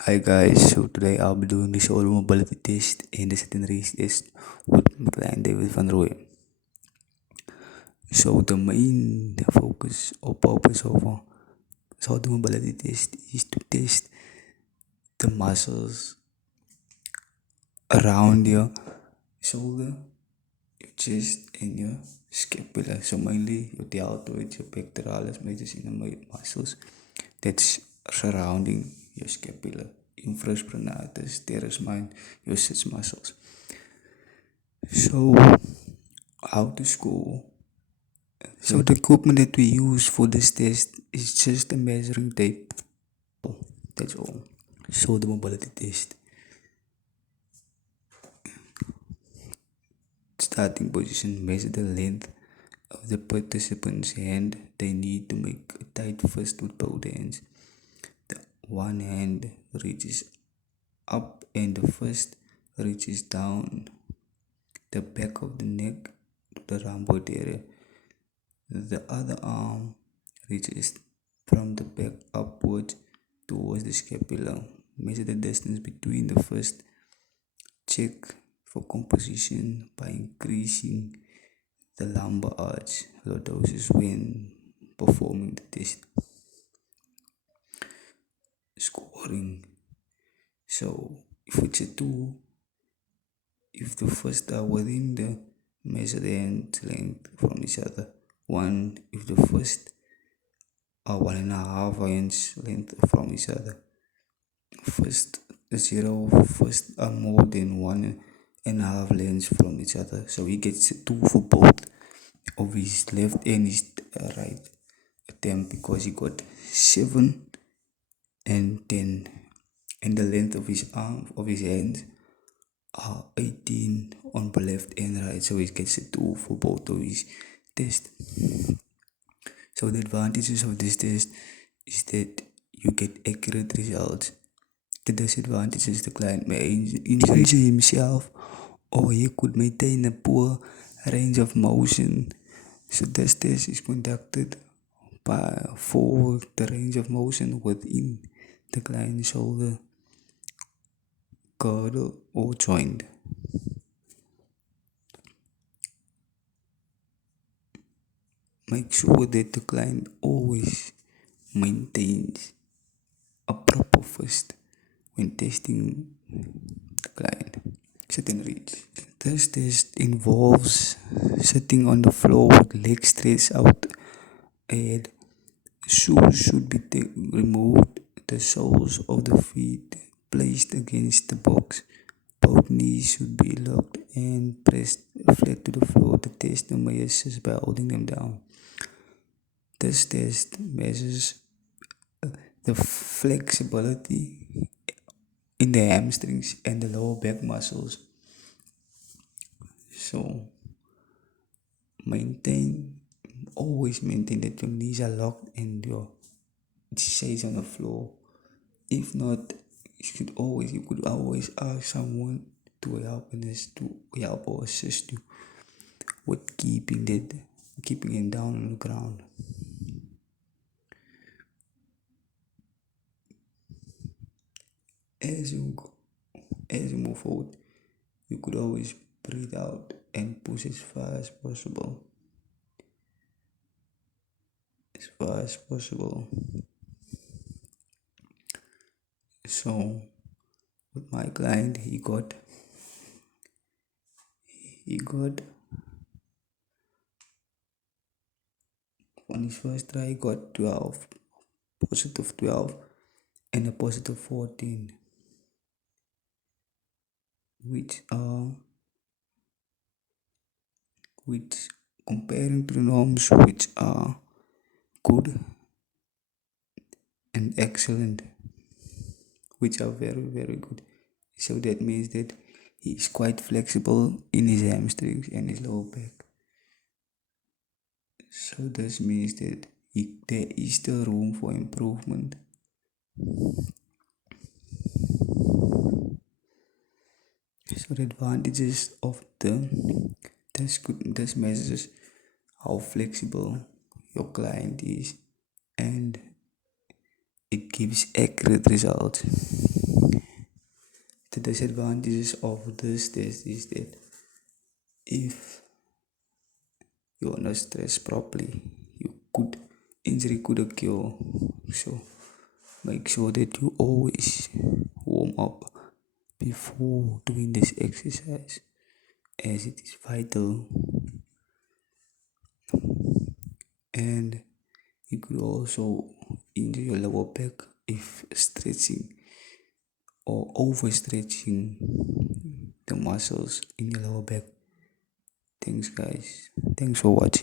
Hi guys, so today I'll be doing the shoulder mobility test and the sit and raise test with my client David Van Rooyen. So the main focus or purpose of shoulder mobility test is to test the muscles around your shoulder, your chest and your scapula. So mainly your deltoids, your pectoralis majors and the muscles that's surrounding your scapula. Infraspinatus, teres mine, your sits muscles. So, how to score? So, the equipment that we use for this test is just a measuring tape. That's all. So, the mobility test. Starting position, measure the length of the participant's hand. They need to make a tight fist with both hands. The one hand reaches up and the fist reaches down the back of the neck to the rhomboid area. The other arm reaches from the back upwards towards the scapula. Measure the distance between the first. Check for composition by increasing the lumbar arch lordosis when performing the test. Scoring. So if it's a 2, if the first are within the measured hand length from each other. 1 if the first are 1.5 inch length from each other. First 0 first are more than 1.5 lengths from each other. So he gets a 2 for both of his left and his right attempt because he got 7 and 10. And the length of his arm of his hands are 18 on the left and right. So he gets a 2 for both of his tests. So the advantages of this test is that you get accurate results. The disadvantage is the client may injure himself or he could maintain a poor range of motion. So this test is conducted for the range of motion within the client's shoulder, girdle or joint. Make sure that the client always maintains a proper fist when testing the client. Sit and reach. This test involves sitting on the floor with legs stretched out ahead. Shoes should be removed, the soles of the feet placed against the box. Both knees should be locked and pressed flat to the floor. The tester may assist by holding them down. This test measures the flexibility in the hamstrings and the lower back muscles. So maintain always maintain that your knees are locked and your stays on the floor. If not, you could always ask someone to help or assist you with keeping it down on the ground. As you go, as you move forward, you could always breathe out and push as far as possible. As far as possible. So with my client he got on his first try he got 12, positive 12 and a positive 14, which are which comparing to the norms which are good and excellent, which are very very good. So that means that he is quite flexible in his hamstrings and his lower back. So this means that there is still room for improvement. So the advantages of this measures how flexible your client is and it gives accurate results. the disadvantages of this test is that if you're not stressed properly, injury could occur. So make sure that you always warm up before doing this exercise, as it is vital. And you could also injure your lower back if stretching or overstretching the muscles in your lower back. Thanks, guys. Thanks for watching.